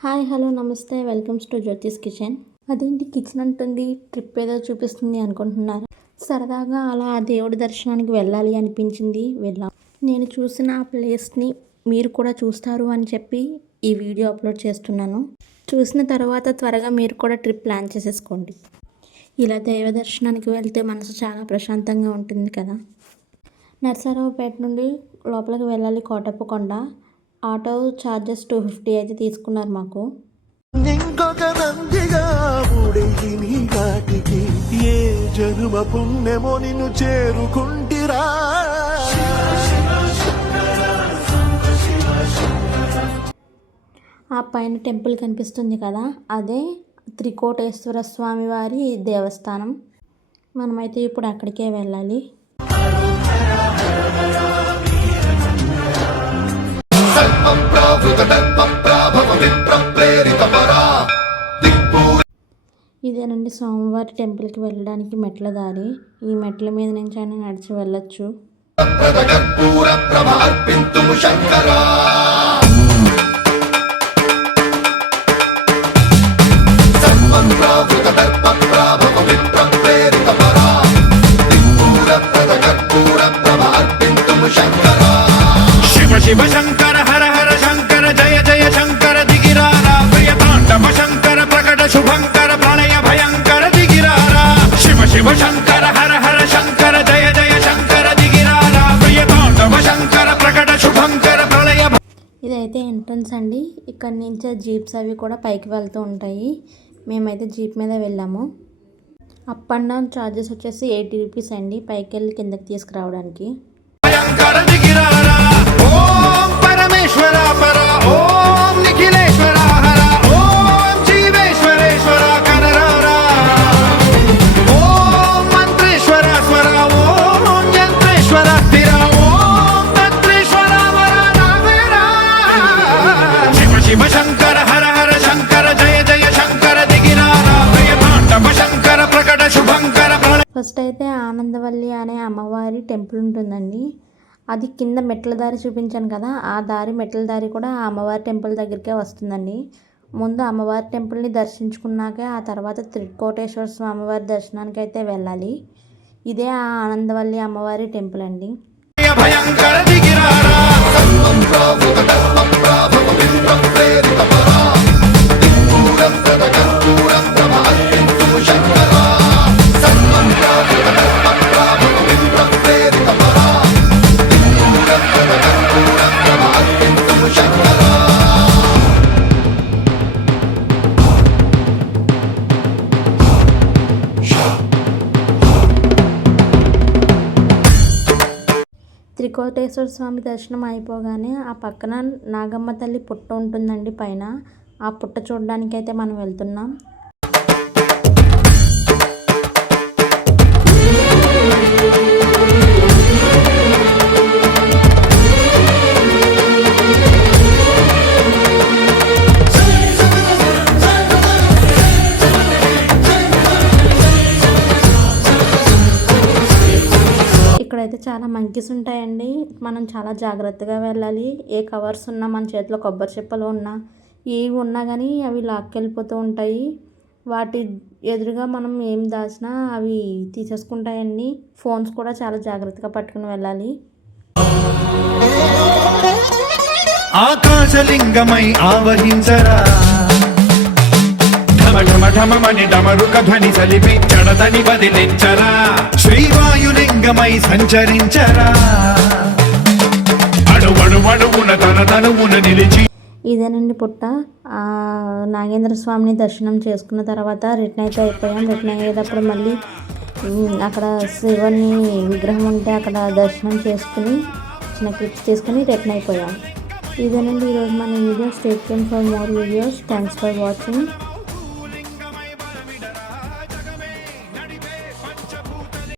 Hi hello నమస్తే. Welcomes to Jyotish kitchen. అదేంటి kitchen అంటుంది? ట్రిప్ ఏదో చూపిస్తుంది అనుకుంటున్నారు. సరదాగా అలా ఆ దేవుడి దర్శనానికి వెళ్ళాలి అనిపించింది. వెళ్ళాం. నేను చూసిన ఆ ప్లేస్ని మీరు కూడా చూస్తారు అని చెప్పి ఈ వీడియో అప్లోడ్ చేస్తున్నాను. చూసిన తర్వాత త్వరగా మీరు కూడా ట్రిప్ ప్లాన్ చేసేసుకోండి. ఇలా దైవ దర్శనానికి వెళ్తే మనసు చాలా ప్రశాంతంగా ఉంటుంది కదా. నర్సరావుపేట నుండి లోపలికి వెళ్ళాలి Kotappakonda. Auto charges two fifty అయితే తీసుకున్నారు మాకు. ఇంకొక నందిగా ఏ జనుమ పుణ్యమో నిన్ను చేరుకుంటిరా. ఆ పైన టెంపుల్ కనిపిస్తుంది కదా అదే త్రికోటేశ్వర స్వామి వారి దేవస్థానం. మనమైతే ఇప్పుడు అక్కడికే వెళ్ళాలి. ఇదేనండి స్వామివారి టెంపుల్కి వెళ్ళడానికి మెట్ల దారి. ఈ మెట్ల మీద నుంచి అయినా నడిచి వెళ్ళొచ్చు. శివ శివ శంకర అండి. ఇక్కడ నుంచి జీప్స్ అవి కూడా పైకి వెళ్తూ ఉంటాయి. మేమైతే జీప్ మీద వెళ్ళాము. అప్ అండ్ డౌన్ ఛార్జెస్ వచ్చేసి ఎయిటీ రూపీస్ అండి. పైకి వెళ్ళి కిందకి తీసుకురావడానికి. ఫస్ట్ అయితే ఆనందవల్లి అనే అమ్మవారి టెంపుల్ ఉంటుందండి. అది కింద మెట్ల దారి చూపించాను కదా ఆ దారి మెట్ల దారి కూడా ఆ అమ్మవారి టెంపుల్ దగ్గరికే వస్తుందండి. ముందు అమ్మవారి టెంపుల్ని దర్శించుకున్నాకే ఆ తర్వాత త్రికోటేశ్వర స్వామివారి దర్శనానికి అయితే వెళ్ళాలి. ఇదే ఆ ఆనందవల్లి అమ్మవారి టెంపుల్ అండి. భయంకర త్రికోటేశ్వర స్వామి దర్శనం అయిపోగానే ఆ పక్కన నాగమ్మ తల్లి పుట్ట ఉంటుందండి పైన. ఆ పుట్ట చూడడానికైతే అయితే మనం వెళ్తున్నాం. అయితే చాలా మంకీస్ ఉంటాయండి మనం చాలా జాగ్రత్తగా వెళ్ళాలి ఏ కవర్స్ ఉన్నా మన చేతిలో కొబ్బరి చిప్పలు ఉన్నా ఏవి ఉన్నా కానీ అవి లాక్కెళ్ళిపోతూ ఉంటాయి వాటి ఎదురుగా మనం ఏం దాచినా అవి తీసేసుకుంటాయండి ఫోన్స్ కూడా చాలా జాగ్రత్తగా పట్టుకుని వెళ్ళాలి ఆకాశలింగమై ఆవహించరా ఢమ ఢమ ఢమమని డమరుక ధ్వని సలిపి జడదని బదిలించరా శ్రీవాయులింగమై సంచరించరా? తన తనువున నిలిచి ఇదేనండి పుట్ట. నాగేంద్ర స్వామిని దర్శనం చేసుకున్న తర్వాత రిటర్న్ అయితే అయిపోయాం. రిటర్న్ అయ్యేటప్పుడు మళ్ళీ అక్కడ శివుని విగ్రహం ఉంటే అక్కడ దర్శనం చేసుకుని చిన్న క్లిప్స్ చేసుకుని రిటర్న్ అయిపోయాం. ఇదేనండి ఈరోజు మన video. State for more videos thanks for watching